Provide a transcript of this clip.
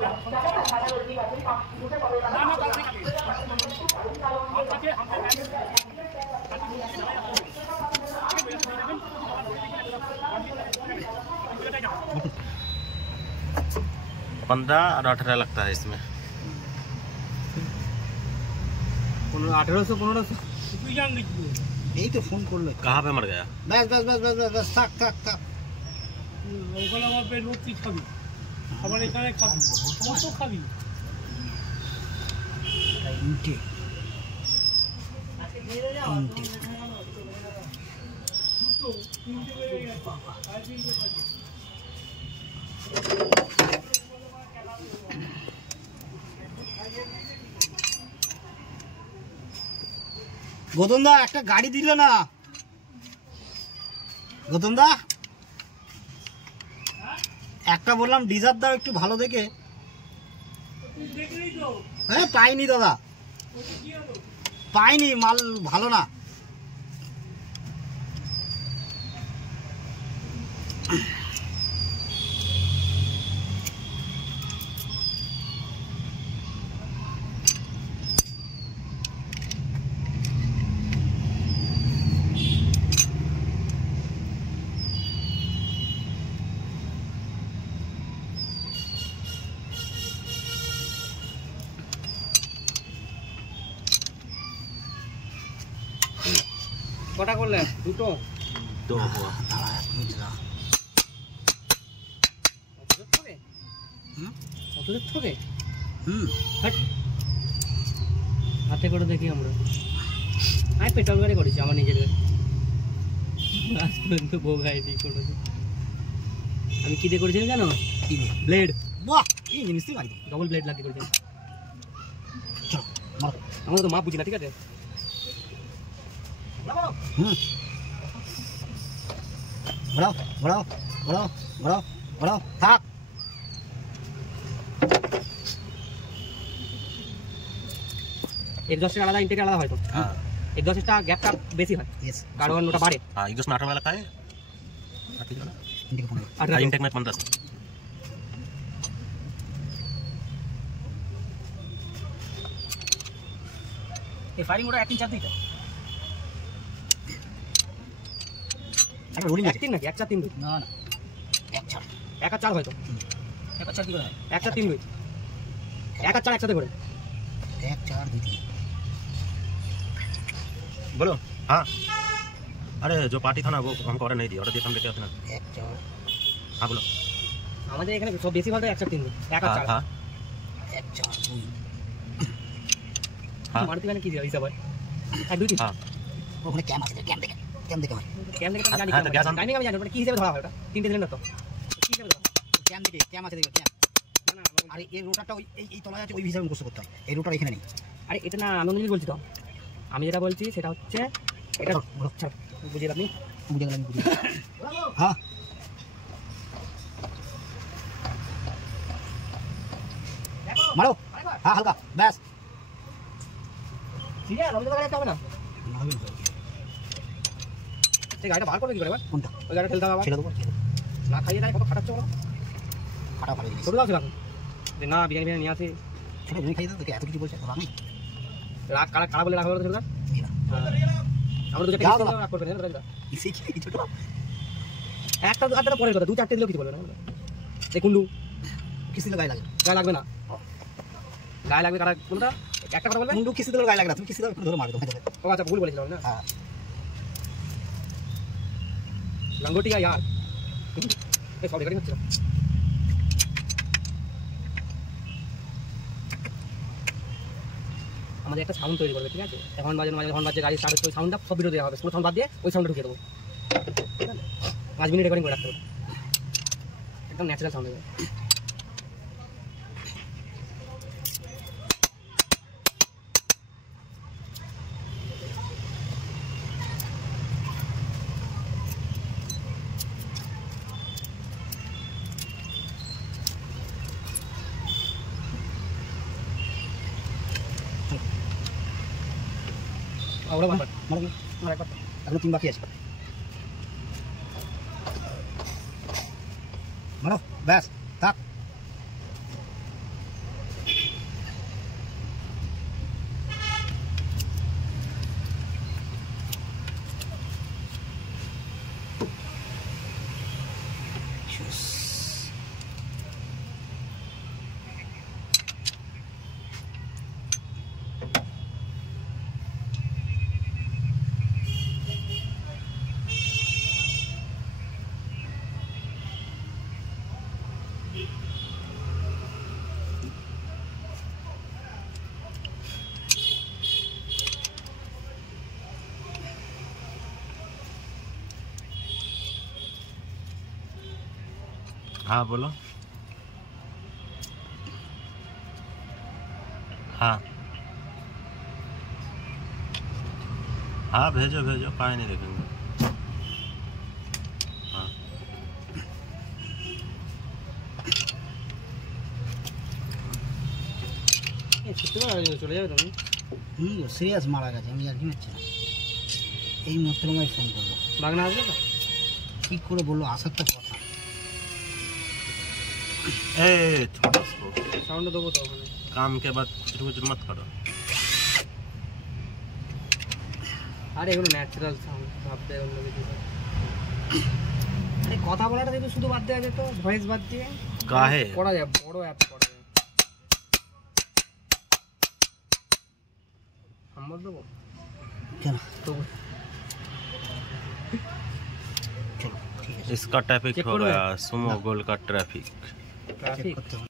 और 18 लगता है इसमें। 1800 1500 यही तो फोन कर लो। कहाँ पे मर गया? बस बस बस बस बस থাক থাক থাক ওগুলো হবে রুটি খাবি আবার এখানে খাবি কত খাবি ইনটে গৌতম দা একটা গাড়ি দিল না। গৌতম দা একটা বললাম ডিজার দাও একটু ভালো দেখে। হ্যাঁ পাইনি দাদা, পাইনি, মাল ভালো না। কটা করলেন? দুটো हुआ। হাতে করে দেখি আমরা। আমি পেট্রোল গাড়ি করেছি আমার নিজের গাড়ি, আজ পর্যন্ত বউ গাড়ি করেছি। আমি কি দিয়ে করেছিলাম জানো? ব্লেড। বাহ কি জিনিস তুই গাড়ি ডবল ব্লেড লাগিয়ে করেছিলাম। আমরা তো মা বুঝি না, ঠিক আছে? বড়াও বড়াও বড়াও বড়াও বড়াও থাক। এক্সস্টের আলাদা ইনটেক আলাদা হয় তো। हाँ এক্সস্টটা গ্যাপটা বেশি হয় কারণ ওটা বাড়ে। हाँ एग्जॉस्ट में 18 वाला का है, इंटेक में 15। এই ফায়ারিং ওটা 1 3 4 2টা আরে রোলিং আছে 1 3 নাকি 1 4 3 2? না না 1 4 1 আর 4 হয়তো 1 4 কি করে 1 4 3 2 1 আর 4 একসাথে করে 1 4 2 3 बोलो। हाँ अरे जो पार्टी था ना वो हमको ऑर्डर नहीं दिया, ऑर्डर दिया हम लेके आते ना। 1 4 हाँ बोलो। আমাদের এখানে সব বেশি ভালো 1 4 3 2 1 আর 4। हाँ 1 4 2 हाँ মারতে গেলে কি দিও হিসাব হয় 1 2 3। हाँ ওখানে ক্যাম আছে, ক্যাম দেখে হয় ক্যাম দেখে জানি হ্যাঁ, তো গ্যাস জানি আমি জানি ওটা কি হিসাবে ধরা হয়, ওটা তিনটে দিলেন না তো কি হিসাবে ধরা? ক্যাম দেখে ক্যাম আছে দেখো ক্যাম। না না আরে এই রোটারটা ওই এই তলায় আছে, ওই হিসাবে মুখস্থ করতে হয়। এই রোটার এখানে নেই। আরে এটা না আমি অন্য বলছি তো, আমি যেটা বলছি সেটা হচ্ছে এটা ছাড় বুঝিয়ে আপনি বুঝে গেলাম বুঝে হ্যাঁ মারো হ্যাঁ হালকা ব্যাস ঠিক আছে। আমি তো গাড়ি হবে না, সেই গাড়িটা বার করবে কি করে? কোনটা? ওই গাড়িটা ঠেলতে হবে ছেড়ে দেবো না, খাইয়ে দেয় কত খাটাচ্ছে ওরা। খাটা ভালো জিনিস। ছোটো দাও সেরকম যে না বিরিয়ানি নিয়ে আসে, ছোট জিনিস খাইয়ে দাও, তোকে এত কিছু বলছে আমি রাগ কারা বলে রাখা বলতে ছোটো আমরা দু যাও চারটে দাদা। রাগ করবে না ইসে কি ছোট একটা আধটা পরের কথা, 2 4টে দিলেও কিছু বলবে না। এই কুন্ডু কিসি গায়ে লাগে, গায়ে লাগবে না, গায়ে লাগবে কারা কোনটা একটা কথা বলবে। মুন্ডু কিসি গায়ে লাগে না, তুমি কিসি দাও একটু ধরে মারো তোমাকে। ও আচ্ছা ভুল বলেছিলাম না। হ্যাঁ লঙ্গটিয়া यार এই সব রেকর্ডিং হচ্ছে। আমাদের একটা সাউন্ড তৈরি করবে, ঠিক আছে? এখন বাজে মাঝে হর্ন বাজে গাড়ি স্টার্ট হচ্ছে, ওই সাউন্ডটা সব ভিডিও দেওয়া হবে, পুরো সাউন্ড বাদ দিয়ে ওই সাউন্ডটা ঢুকিয়ে দেবো। 5 মিনিট রেকর্ডিং করে রাখতে হবে, একদম ন্যাচারাল সাউন্ড হবে। ওরা বাম্পার মারো মারো একবার, এখনো 3 বাকি আছে। মারো ব্যাস থাক। हाँ बोलो। हाँ हाँ भेजो भेजो, काहे नहीं देखेंगे। हाँ চলে যাবে তুমি? সিরিয়াস মারা গেছে, আমি আর কি হচ্ছে না। এই মাত্র আমায় ফোন করলো। বাগনা আসবে তো? কি করে বললো আসার তো কথা। ए छोटा इसको সাউন্ড দেবো তো ওখানে। काम के बाद कुछ मत करो। আরে এগুলো ন্যাচারাল সাউন্ড, ভাবতে অন্য কিছু। আরে কথা বলাটা দেখবে শুধু বাদ দেওয়া যেত, ভয়েস বাদ দিয়ে काहे করা যায়, বড় অ্যাপ করা যায়। নম্বর দেবো কেন? তো চলো ঠিক আছে, इसका ट्रैफिक चेक हो करो गया, सुमो गोल का ट्रैफिक। ট্রাফিক করতে হবে।